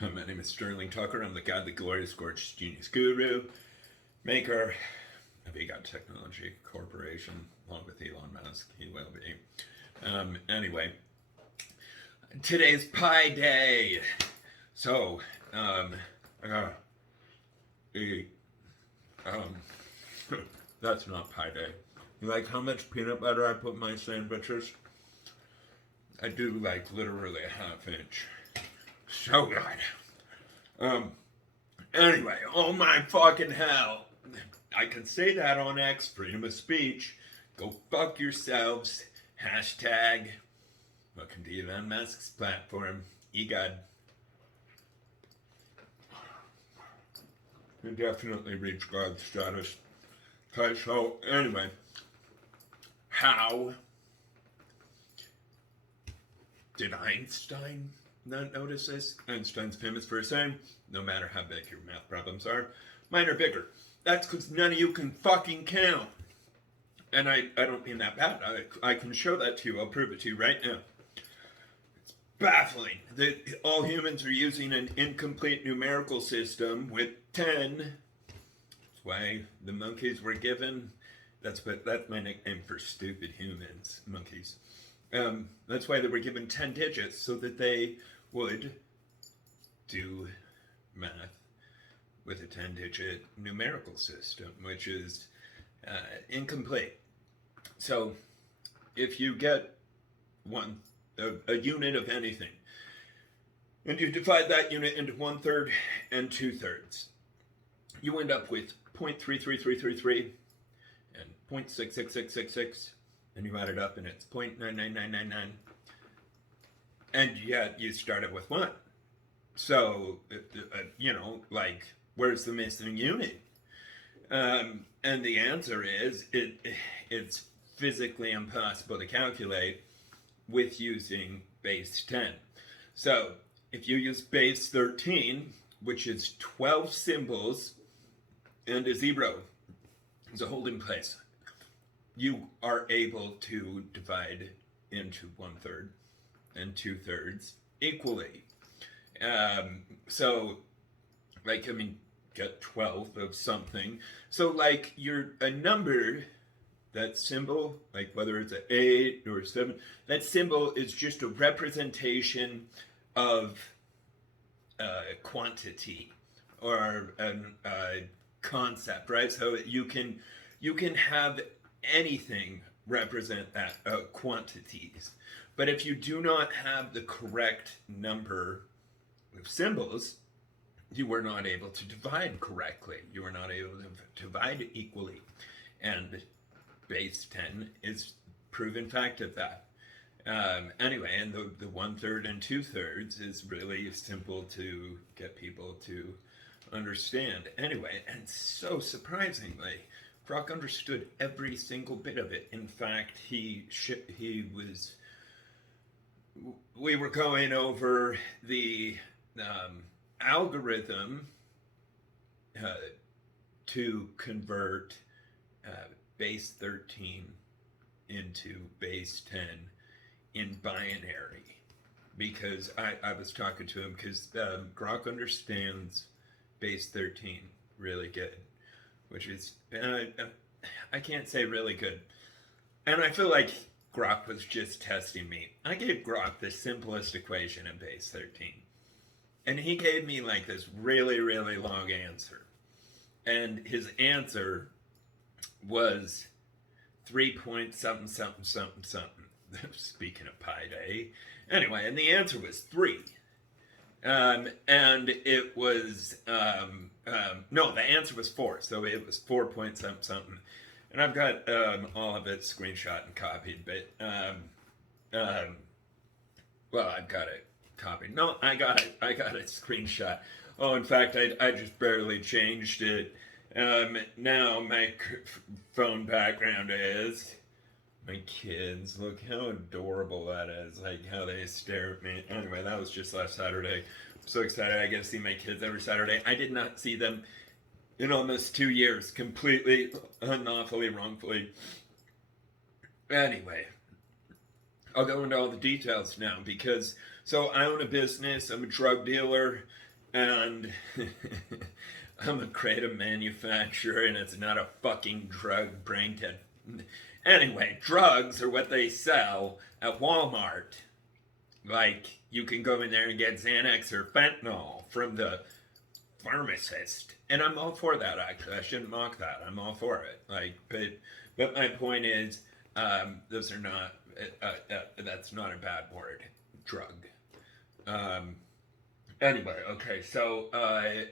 My name is Sterling Tucker. I'm the godly, glorious, gorgeous genius guru, maker of EGOT Technology Corporation, along with Elon Musk. He will be. Anyway, today's Pi Day. So, I gotta eat. That's not Pi Day. You like how much peanut butter I put in my sandwiches? I do like literally a half inch. So good. Anyway, oh my fucking hell. I can say that on X, freedom of speech. Go fuck yourselves. Hashtag. Welcome to Elon Musk's platform. EGOD. You definitely reach God status. Okay, so anyway. How did Einstein not notice this? Einstein's famous for saying, no matter how big your math problems are, mine are bigger. That's because none of you can fucking count. And I don't mean that bad. I can show that to you. I'll prove it to you right now. It's baffling that all humans are using an incomplete numerical system with 10. That's why the monkeys were given. That's my nickname for stupid humans, monkeys. That's why they were given 10 digits, so that they would do math with a 10-digit numerical system, which is incomplete. So if you get a unit of anything, and you divide that unit into 1/3 and 2/3, you end up with 0.33333 and 0.66666, and you add it up and it's 0.99999, and yet you started with 1. So, like, where's the missing unit? And the answer is it's physically impossible to calculate with using base 10. So if you use base 13, which is 12 symbols and a 0 as a holding place, you are able to divide into 1/3 and 2/3 equally. So, like, I mean, get 12 of something. So, like, you're a number, that symbol, like whether it's an 8 or 7, that symbol is just a representation of quantity or a concept, right? So you can have anything represent that quantities. But if you do not have the correct number of symbols, you were not able to divide correctly. You were not able to divide equally. And base 10 is proven fact of that. Anyway, and the 1/3 and 2/3 is really simple to get people to understand. Anyway, and so surprisingly, Brock understood every single bit of it. In fact, we were going over the algorithm to convert base 13 into base 10 in binary, because I was talking to him because Grok understands base 13 really good, which is I can't say really good, and I feel like Grok was just testing me. I gave Grok the simplest equation in base 13, and he gave me like this really, really long answer, and his answer was 3 point something something something something. Speaking of Pi Day, anyway, and the answer was 3. And it was no, the answer was 4, so it was 4 point something something. And I've got all of it screenshot and copied, but well, I've got it copied. No, I got it screenshot. Oh, in fact, I just barely changed it. Now my phone background is my kids. Look how adorable that is. Like how they stare at me. Anyway, that was just last Saturday. I'm so excited. I get to see my kids every Saturday. I did not see them in almost 2 years. Completely, unlawfully, wrongfully. Anyway, I'll go into all the details now because so I own a business, I'm a drug dealer, and I'm a creative manufacturer, and it's not a fucking drug brain dead. Anyway, drugs are what they sell at Walmart. Like, you can go in there and get Xanax or fentanyl from the pharmacist. And I'm all for that, actually. I shouldn't mock that. I'm all for it. But my point is, those are not, that's not a bad word, drug. Anyway, okay, so, oh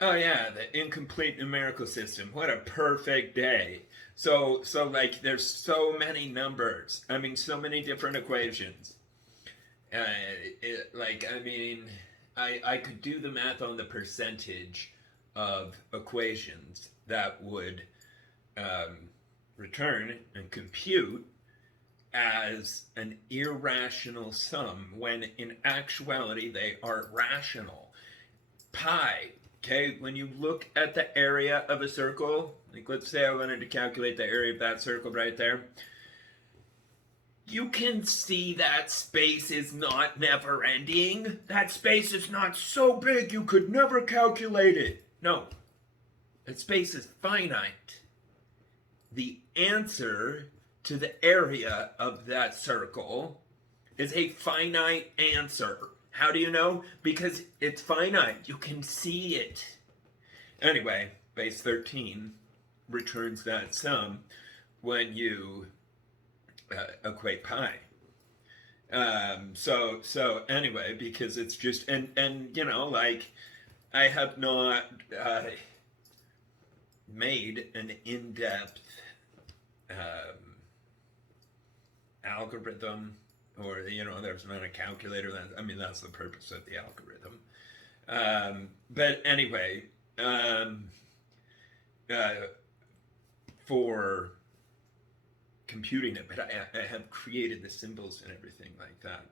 yeah, the incomplete numerical system. What a perfect day. So like, there's so many numbers. I mean, so many different equations. I could do the math on the percentage of equations that would return and compute as an irrational sum when in actuality they are rational. Pi, okay, when you look at the area of a circle, like let's say I wanted to calculate the area of that circle right there, you can see that space is not never ending. That space is not so big you could never calculate it. No, that space is finite. The answer to the area of that circle is a finite answer. How do you know? Because it's finite. You can see it. Anyway, base 13 returns that sum when you equate pi. So anyway, because it's just, and you know, like, I have not made an in-depth algorithm, or you know, there's not a calculator. I mean, that's the purpose of the algorithm. But anyway, for computing it, but I have created the symbols and everything like that.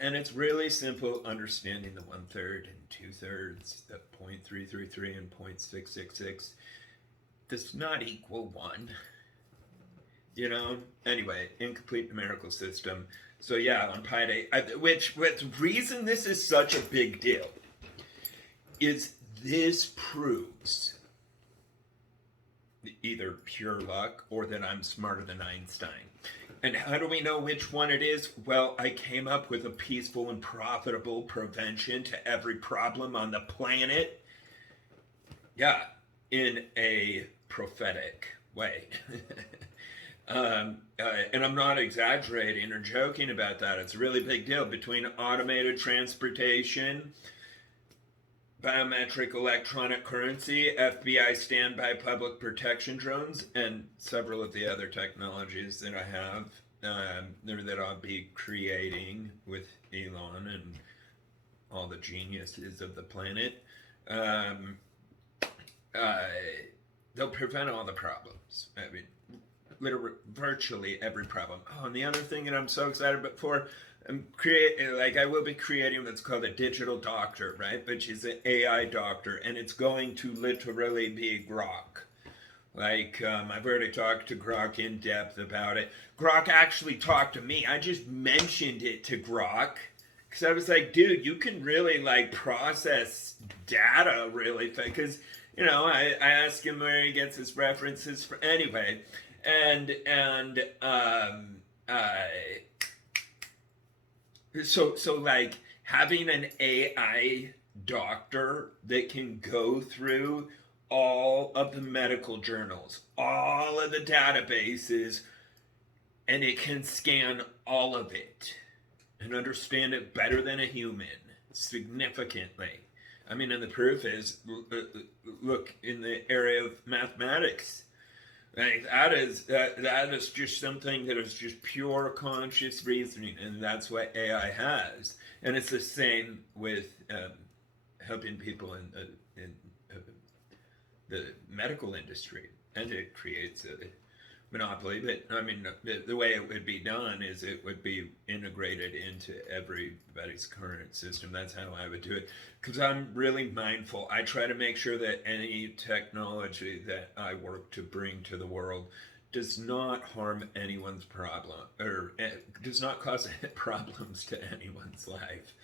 And it's really simple understanding the 1/3 and 2/3, the 0.333 and 0.666 does not equal 1. You know? Anyway, incomplete numerical system. So yeah, on pi day, which reason this is such a big deal is this proves either pure luck or that I'm smarter than Einstein. And how do we know which one it is? Well, I came up with a peaceful and profitable prevention to every problem on the planet. Yeah, in a prophetic way. And I'm not exaggerating or joking about that. It's a really big deal. Between automated transportation, biometric electronic currency, FBI standby public protection drones, and several of the other technologies that I have, that I'll be creating with Elon and all the geniuses of the planet, they'll prevent all the problems. I mean, literally, virtually every problem. Oh, and the other thing that I'm so excited about for, I will be creating what's called a digital doctor, right? Which is an AI doctor, and it's going to literally be Grok. Like, I've already talked to Grok in depth about it. Grok actually talked to me. I just mentioned it to Grok because I was like, dude, you can really like process data really fast. Because you know, I ask him where he gets his references for anyway, So like having an AI doctor that can go through all of the medical journals, all of the databases, and it can scan all of it and understand it better than a human, significantly. I mean, and the proof is, look, in the area of mathematics, like that is just something that is just pure conscious reasoning, and that's what AI has. And it's the same with helping people in the medical industry, and it creates a monopoly. But I mean, the way it would be done is it would be integrated into everybody's current system. That's how I would do it, because I'm really mindful. I try to make sure that any technology that I work to bring to the world does not harm anyone's problem, or does not cause problems to anyone's life.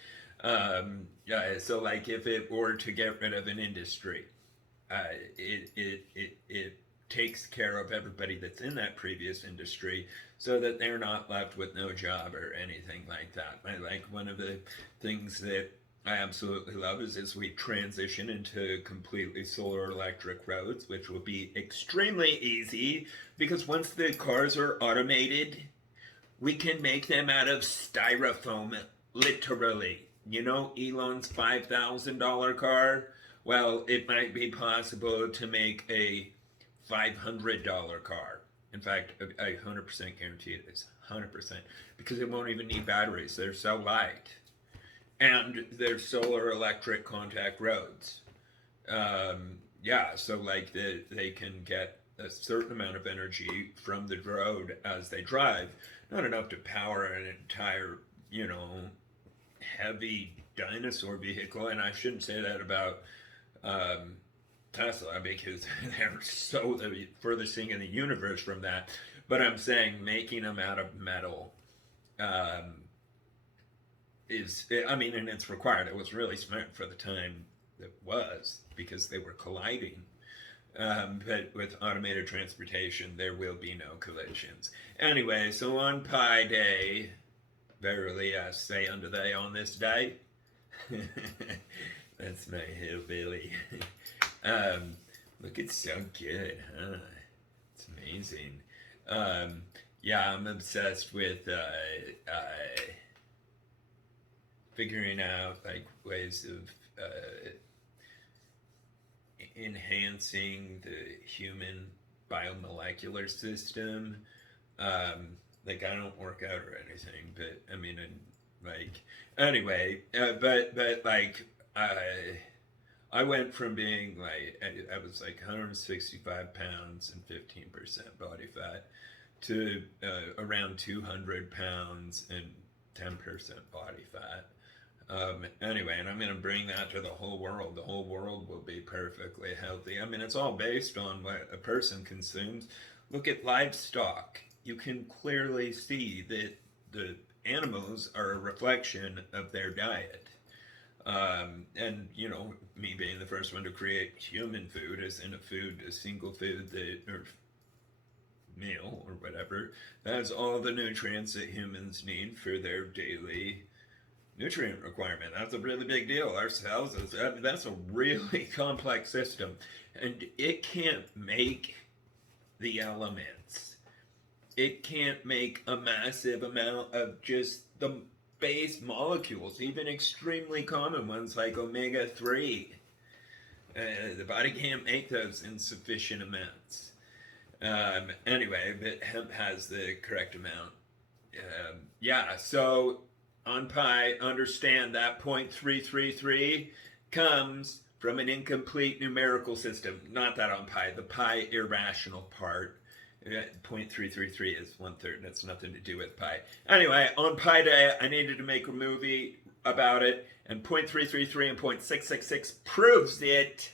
Yeah, so like if it were to get rid of an industry, it takes care of everybody that's in that previous industry so that they're not left with no job or anything like that. Like one of the things that I absolutely love is as we transition into completely solar electric roads, which will be extremely easy because once the cars are automated, we can make them out of styrofoam, literally. You know, Elon's $5,000 car? Well, it might be possible to make a $500 car. In fact, I 100% guarantee it is 100% because it won't even need batteries. They're so light. And they're solar electric contact roads. Yeah, so like they can get a certain amount of energy from the road as they drive, not enough to power an entire, heavy dinosaur vehicle. And I shouldn't say that about Tesla because they're so the furthest thing in the universe from that. But I'm saying making them out of metal and it's required. It was really smart for the time it was because they were colliding. But with automated transportation, there will be no collisions. Anyway, so on Pi Day, verily I say unto thee on this day. That's my hillbilly. Look, it's so good, huh? It's amazing. Yeah, I'm obsessed with figuring out like ways of enhancing the human biomolecular system. Like I don't work out or anything, but I mean, anyway. But like I went from being like I was like 165 pounds and 15% body fat to around 200 pounds and 10% body fat. Anyway, and I'm going to bring that to the whole world. The whole world will be perfectly healthy. I mean, it's all based on what a person consumes. Look at livestock. You can clearly see that the animals are a reflection of their diet. And, me being the first one to create human food, as in a single food or meal or whatever, that has all the nutrients that humans need for their daily nutrient requirement. That's a really big deal. Our cells, that's a really complex system. And it can't make the elements. It can't make a massive amount of just the base molecules, even extremely common ones like omega-3. The body can't make those in sufficient amounts. Anyway, but hemp has the correct amount. Yeah, so on pi, understand that 0.333 comes from an incomplete numerical system. Not that on pi, the pi irrational part. 0.333 is 1/3. That's nothing to do with pi. Anyway, on Pi Day, I needed to make a movie about it, and 0.333 and 0.666 proves it.